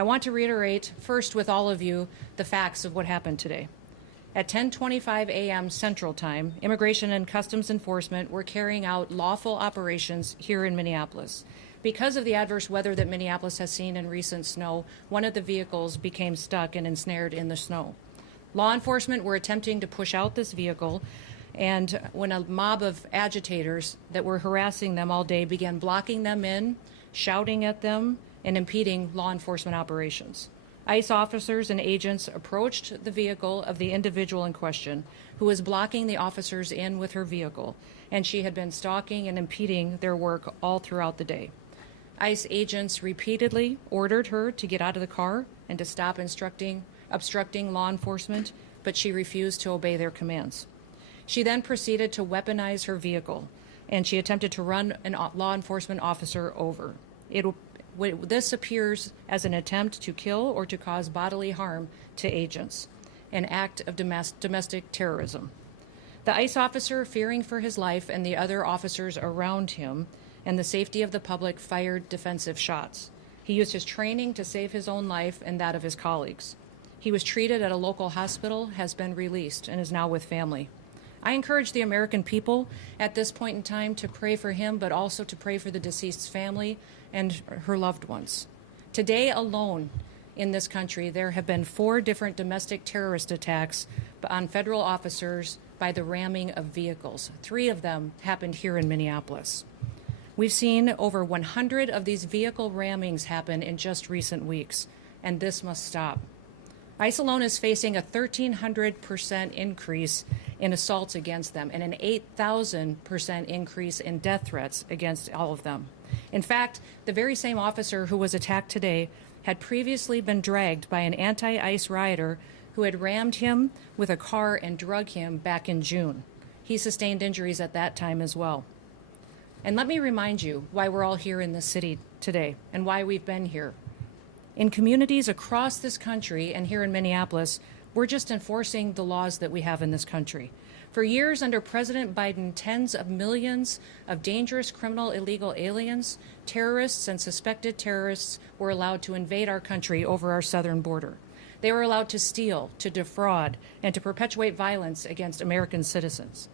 I want to reiterate first with all of you the facts of what happened today. At 10:25 a.m. Central Time, Immigration and Customs Enforcement were carrying out lawful operations here in Minneapolis. Because of the adverse weather that Minneapolis has seen in recent snow, one of the vehicles became stuck and ensnared in the snow. Law enforcement were attempting to push out this vehicle, and when a mob of agitators that were harassing them all day began blocking them in, shouting at them, and impeding law enforcement operations. ICE officers and agents approached the vehicle of the individual in question, who was blocking the officers in with her vehicle, and she had been stalking and impeding their work all throughout the day. ICE agents repeatedly ordered her to get out of the car and to stop obstructing law enforcement, but she refused to obey their commands. She then proceeded to weaponize her vehicle, and she attempted to run a law enforcement officer over. This appears as an attempt to kill or to cause bodily harm to agents, an act of domestic terrorism. The ICE officer, fearing for his life and the other officers around him and the safety of the public, fired defensive shots. He used his training to save his own life and that of his colleagues. He was treated at a local hospital, has been released, and is now with family. I encourage the American people at this point in time to pray for him, but also to pray for the deceased's family and her loved ones. Today alone in this country, there have been 4 different domestic terrorist attacks on federal officers by the ramming of vehicles. 3 of them happened here in Minneapolis. We've seen over 100 of these vehicle rammings happen in just recent weeks, and this must stop. ICE alone is facing a 1,300% increase in assaults against them and an 8,000% increase in death threats against all of them. In fact, the very same officer who was attacked today had previously been dragged by an anti-ICE rioter who had rammed him with a car and drug him back in June. He sustained injuries at that time as well. And let me remind you why we're all here in this city today and why we've been here. In communities across this country and here in Minneapolis, we're just enforcing the laws that we have in this country. For years under President Biden, tens of millions of dangerous criminal illegal aliens, terrorists, and suspected terrorists were allowed to invade our country over our southern border. They were allowed to steal, to defraud, and to perpetuate violence against American citizens.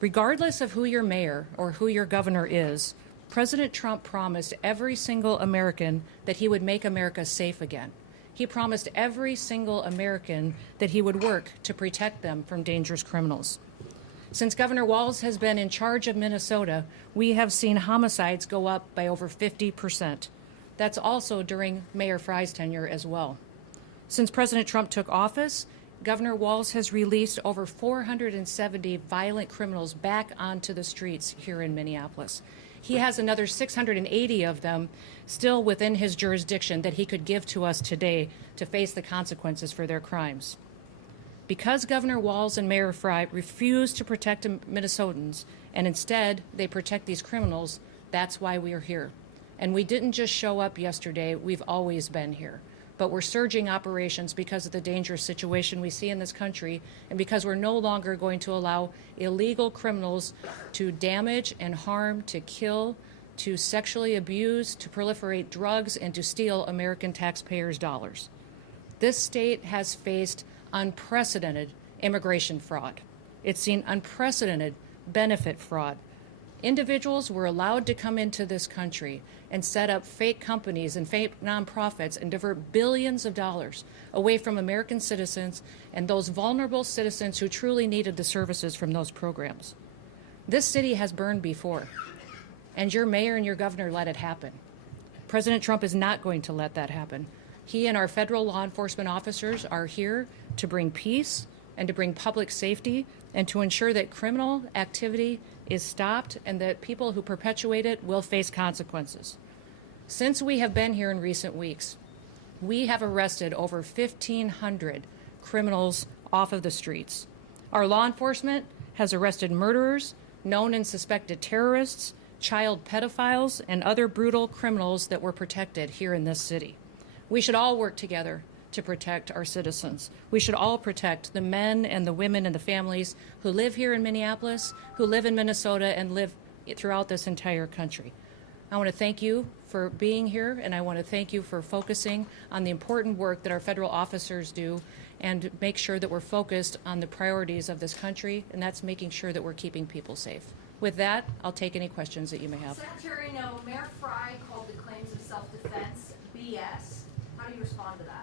Regardless of who your mayor or who your governor is, President Trump promised every single American that he would make America safe again. He promised every single American that he would work to protect them from dangerous criminals. Since Governor Walz has been in charge of Minnesota, we have seen homicides go up by over 50%. That's also during Mayor Frye's tenure as well. Since President Trump took office, Governor Walz has released over 470 violent criminals back onto the streets here in Minneapolis. He has another 680 of them still within his jurisdiction that he could give to us today to face the consequences for their crimes. Because Governor Walz and Mayor Frye refuse to protect Minnesotans, and instead they protect these criminals, that's why we are here. And we didn't just show up yesterday, we've always been here. But we're surging operations because of the dangerous situation we see in this country and because we're no longer going to allow illegal criminals to damage and harm, to kill, to sexually abuse, to proliferate drugs, and to steal American taxpayers' dollars. This state has faced unprecedented immigration fraud. It's seen unprecedented benefit fraud. Individuals were allowed to come into this country and set up fake companies and fake nonprofits and divert billions of dollars away from American citizens and those vulnerable citizens who truly needed the services from those programs. This city has burned before, and your mayor and your governor let it happen. President Trump is not going to let that happen. He and our federal law enforcement officers are here to bring peace and to bring public safety and to ensure that criminal activity is stopped and that people who perpetuate it will face consequences. Since we have been here in recent weeks, we have arrested over 1,500 criminals off of the streets. Our law enforcement has arrested murderers, known and suspected terrorists, child pedophiles, and other brutal criminals that were protected here in this city. We should all work together to protect our citizens. We should all protect the men and the women and the families who live here in Minneapolis, who live in Minnesota, and live throughout this entire country. I want to thank you for being here, and I want to thank you for focusing on the important work that our federal officers do and make sure that we're focused on the priorities of this country, and that's making sure that we're keeping people safe. With that, I'll take any questions that you may have. Secretary Noem, Mayor Fry called the claims of self-defense BS. How do you respond to that?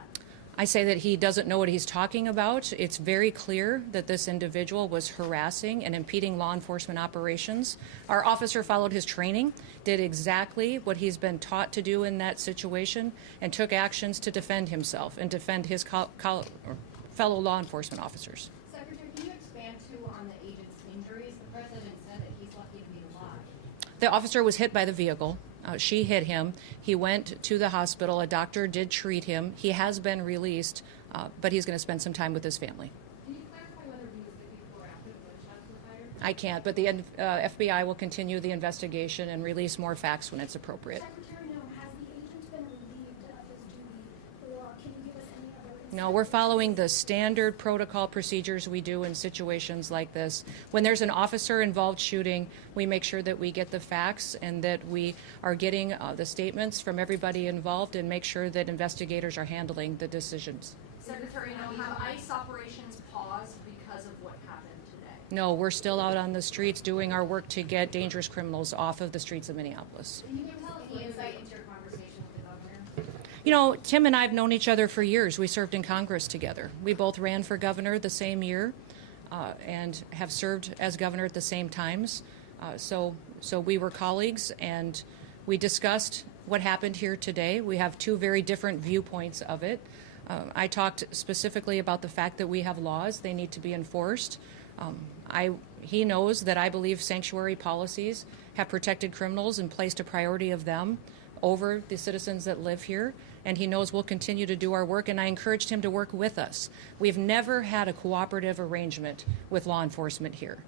I say that he doesn't know what he's talking about. It's very clear that this individual was harassing and impeding law enforcement operations. Our officer followed his training, did exactly what he's been taught to do in that situation, and took actions to defend himself and defend his fellow law enforcement officers. Secretary, can you expand too on the agent's injuries? The president said that he's lucky to be alive. The officer was hit by the vehicle. She hit him. He went to the hospital. A doctor did treat him. He has been released, but he's going to spend some time with his family. Can you clarify whether he was hit before or after the gunshots were fired? I can't, but the FBI will continue the investigation and release more facts when it's appropriate. Secretary Noem, has the agent been relieved of his duty, or can you give us any other insight? No, we're following the standard protocol procedures we do in situations like this. When there's an officer-involved shooting, we make sure that we get the facts and that we are getting the statements from everybody involved and make sure that investigators are handling the decisions. Secretary Noem, have ICE operations paused because of what happened today? No, we're still out on the streets doing our work to get dangerous criminals off of the streets of Minneapolis. Can you give us any insight into your conversation with the governor? You know, Tim and I have known each other for years. We served in Congress together. We both ran for governor the same year and have served as governor at the same times. So we were colleagues, and we discussed what happened here today. We have two very different viewpoints of it. I talked specifically about the fact that we have laws. They need to be enforced. He knows that I believe sanctuary policies have protected criminals and placed a priority of them over the citizens that live here, and he knows we'll continue to do our work, and I encouraged him to work with us. We've never had a cooperative arrangement with law enforcement here.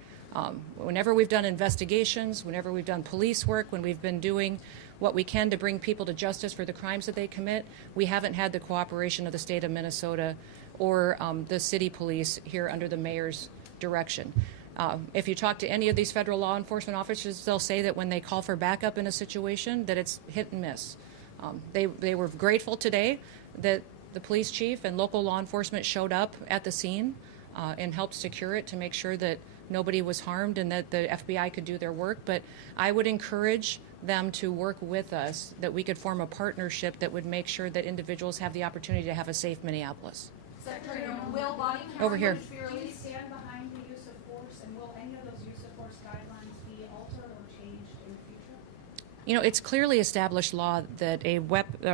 Whenever we've done investigations, whenever we've done police work, when we've been doing what we can to bring people to justice for the crimes that they commit, we haven't had the cooperation of the state of Minnesota or the city police here under the mayor's direction. If you talk to any of these federal law enforcement officers, they'll say that when they call for backup in a situation, that it's hit and miss. They were grateful today that the police chief and local law enforcement showed up at the scene and helped secure it to make sure that nobody was harmed and that the FBI could do their work. But I would encourage them to work with us, that we could form a partnership that would make sure that individuals have the opportunity to have a safe Minneapolis. Secretary Noem, will body Over here. cameras be Do you released? stand behind the use of force, and will any of those use of force guidelines be altered or changed in the future? You know, it's clearly established law that a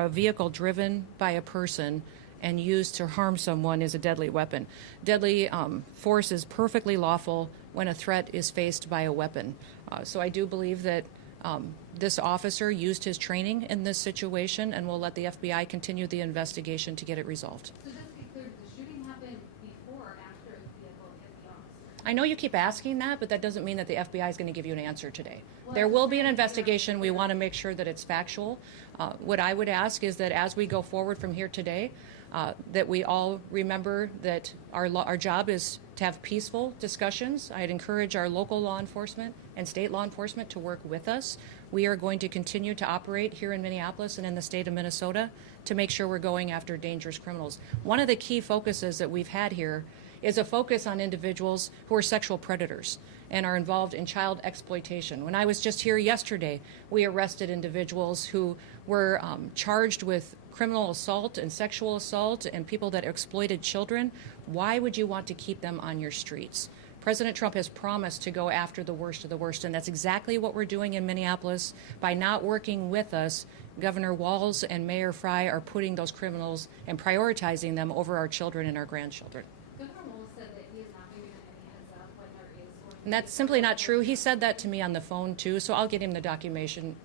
vehicle driven by a person and used to harm someone is a deadly weapon. Deadly force is perfectly lawful when a threat is faced by a weapon. So I do believe that this officer used his training in this situation, and we'll let the FBI continue the investigation to get it resolved. So just to be clear, the shooting happened before or after the vehicle hit the officer? I know you keep asking that, but that doesn't mean that the FBI is going to give you an answer today. There will be an investigation. We want to make sure that it's factual. What I would ask is that as we go forward from here today, that we all remember that our job is to have peaceful discussions. I'd encourage our local law enforcement and state law enforcement to work with us. We are going to continue to operate here in Minneapolis and in the state of Minnesota to make sure we're going after dangerous criminals. One of the key focuses that we've had here is a focus on individuals who are sexual predators and are involved in child exploitation. When I was just here yesterday, we arrested individuals who were charged with criminal assault and sexual assault and people that exploited children. Why would you want to keep them on your streets? President Trump has promised to go after the worst of the worst, and that's exactly what we're doing in Minneapolis. By not working with us, Governor Walz and Mayor Fry are putting those criminals and prioritizing them over our children and our grandchildren. Governor Wolf said that he is not giving them any heads up when there is going to And that's simply not true. He said that to me on the phone too, so I'll get him the documentation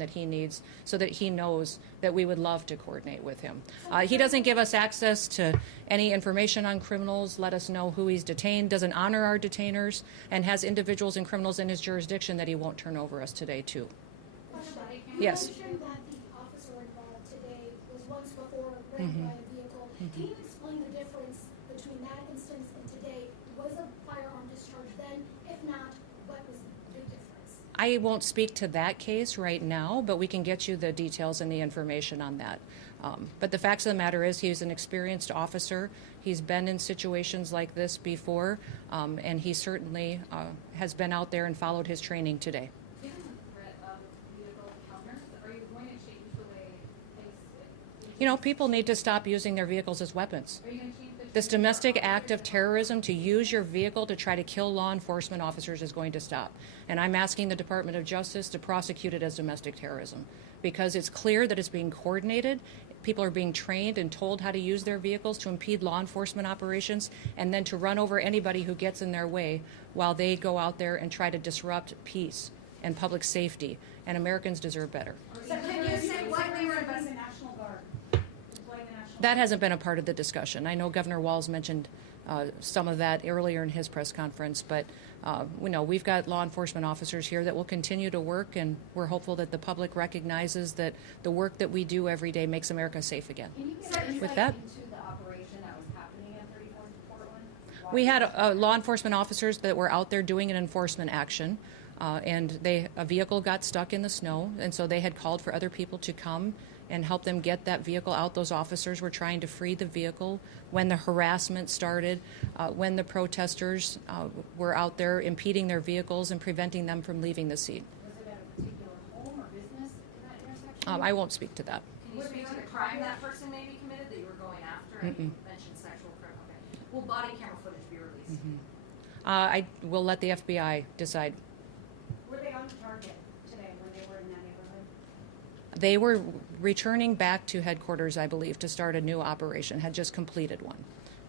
that he needs so that he knows that we would love to coordinate with him. He doesn't give us access to any information on criminals, let us know who he's detained, doesn't honor our detainers, and has individuals and criminals in his jurisdiction that he won't turn over us today too. Yes. You mentioned that the officer involved today was once before raped by a vehicle. Can you explain the difference between that instance and today? Was a firearm discharged then? If not, what was the big difference? I won't speak to that case right now, but we can get you the details and the information on that. But the facts of the matter is he's an experienced officer. He's been in situations like this before, and he certainly has been out there and followed his training today. Given the threat of vehicle encounters, are you going to change the way You know, people need to stop using their vehicles as weapons. Are you going to change the This domestic act of terrorism to use your vehicle to try to kill law enforcement officers is going to stop. And I'm asking the Department of Justice to prosecute it as domestic terrorism because it's clear that it's being coordinated. People are being trained and told how to use their vehicles to impede law enforcement operations and then to run over anybody who gets in their way while they go out there and try to disrupt peace and public safety. And Americans deserve better. So can you say what they were investing? National Guard? That hasn't been a part of the discussion. I know Governor Walz mentioned some of that earlier in his press conference, but we know we've got law enforcement officers here that will continue to work, and we're hopeful that the public recognizes that the work that we do every day makes America safe again. Can you get With insight that, into the operation that was happening at 34th and Portland? we had law enforcement officers that were out there doing an enforcement action, and a vehicle got stuck in the snow, and so they had called for other people to come and help them get that vehicle out. Those officers were trying to free the vehicle when the harassment started, when the protesters were out there impeding their vehicles and preventing them from leaving the scene. Was it at a particular home or business in that intersection? I won't speak to that. Can you speak to the crime that person may be committed that you were going after? And you mentioned sexual crime. Okay. Will body camera footage be released? I will let the FBI decide. Were they on target today when they were in that neighborhood? They were returning back to headquarters, I believe, to start a new operation, had just completed one.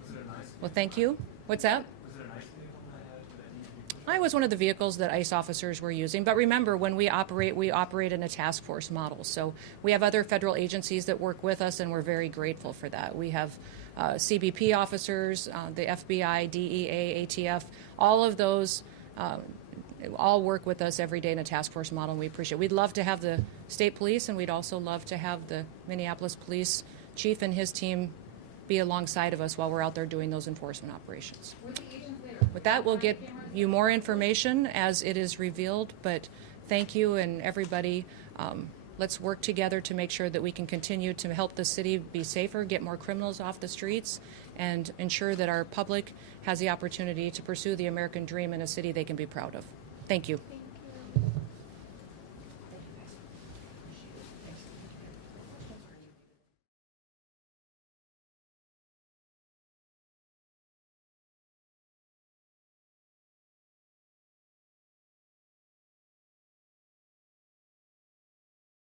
Was it a nice? Well, thank you. What's that? Was it a nice vehicle that needed to be pushed? I was one of the vehicles that ICE officers were using. But remember, when we operate in a task force model. So we have other federal agencies that work with us, and we're very grateful for that. We have CBP officers, the FBI, DEA, ATF, all of those all work with us every day in a task force model, and we appreciate it. We'd love to have the state police, and we'd also love to have the Minneapolis police chief and his team be alongside of us while we're out there doing those enforcement operations. Were the agents later? With that, we'll get you more information as it is revealed, but thank you and everybody. Let's work together to make sure that we can continue to help the city be safer, get more criminals off the streets, and ensure that our public has the opportunity to pursue the American dream in a city they can be proud of. Thank you.